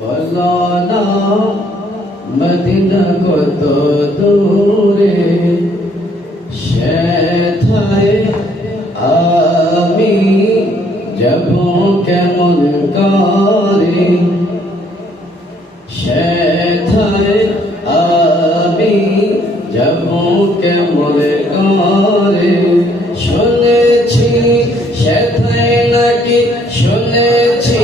বলনা মদিনা কত দূরে, সেথায় আমি যাব কেমন করে, সেথায় আমি যাব কেমন করে। শুনেছি সেথায় নাকি, শুনেছি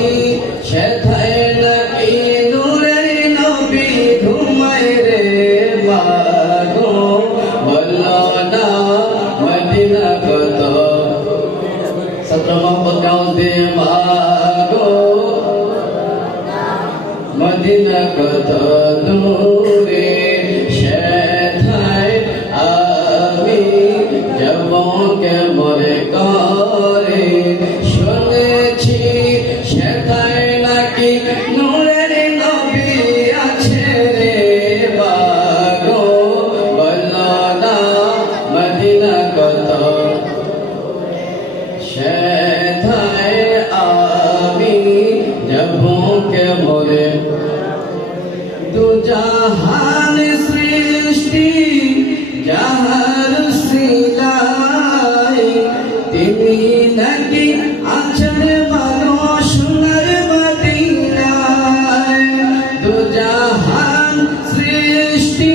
সেথায় নাকি নূরের নবী ঘুমায় রে মাগো। বলো না মদিনা কত, সতর মোহাম্মদ গাঁও দে মাগো মদিনা কত দূরে, সেথায় আমি যাব কেমন করে। শুনেছি সেথায় নাকি নূরের নবী আছে রে মাগো। বলো না মদিনা কত, সেথায় আমি যাব কেমন। দু জাহান সৃষ্টি যাহার সিলাই, তিনি নাকি আছেন ভালো সোনার মদিনায়। দু জাহান সৃষ্টি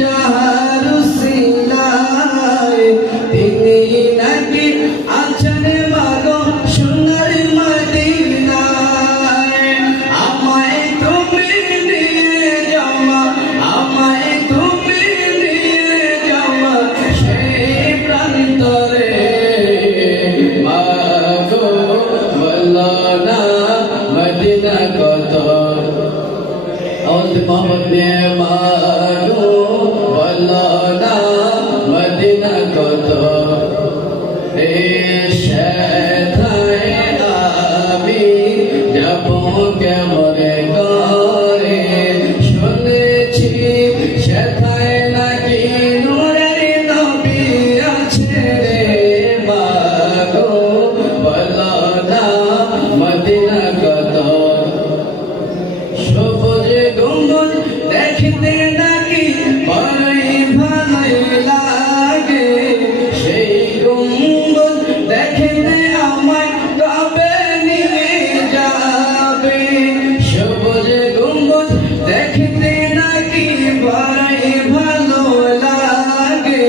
যাহার সিলাই, তিনি নাকি আছেন ভালো সোনার মদিনায়। আমায় তুমি নিয়ে যাওয়া, আমায় তুমি নিয়ে যাওয়া সেই প্রান্তরে মাগো। বলো না মদিনা কত, মোহাম্মদ মাগো। বলো না মদিনা কত, সেথায় আমি যাব কেমন করে। শুনেছি সেথায় নাকি নূরের নবী আছে রে মাগো। বলো না মদিনা কত, সবুজ গম্বুজ দেখতে নাকি বড়ই ভালোই লাগে, সেই গম্বুজ দেখতে আমায় কবে নিয়ে যাবে। সবুজ গম্বুজ দেখতে নাকি বড়ই ভালো লাগে,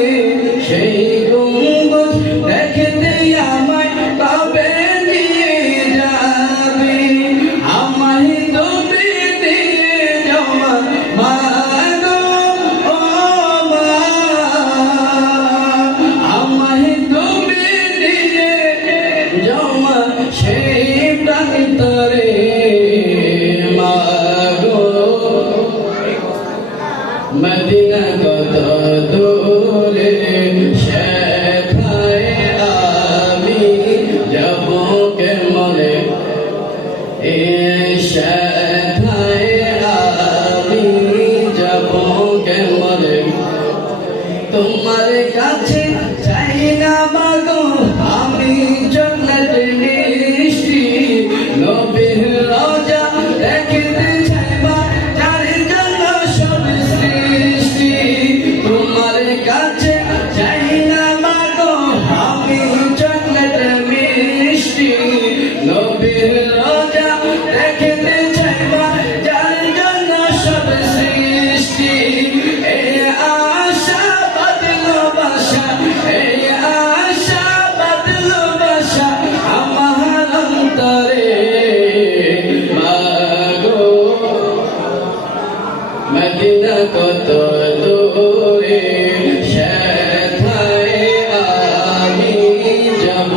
সেই গম্বুজ দেখতে আমায় কবে নিয়ে যাবে। আমায় তুমি নিয়ে যাওয়া মাগো, ও মা, আমায় তুমি নিয়ে যাওয়া সেই প্রান্তরে মাগো। মদিনা কত দূরে, সেথায় আমি যাব কেমন। সেথায় আমি যাব কেমন। তোমার কাছে চাই না মাগো আমি চকলেট মিষ্টি, নবীর রোজা দেখতে চাইবা যার জন্য সব সৃষ্টি। তোমার কাছে চাই না মাগো আমি চকলেট মিষ্টি, নবীর রোজা দেখতে চাইবা যার জন্য সব সৃষ্টি। এই আশা বাদলো বাসা, এই আশা বাদলো বাসা আমার অন্তরে মাগো। মদিনা কত দূরে, সেথায় আমি যাব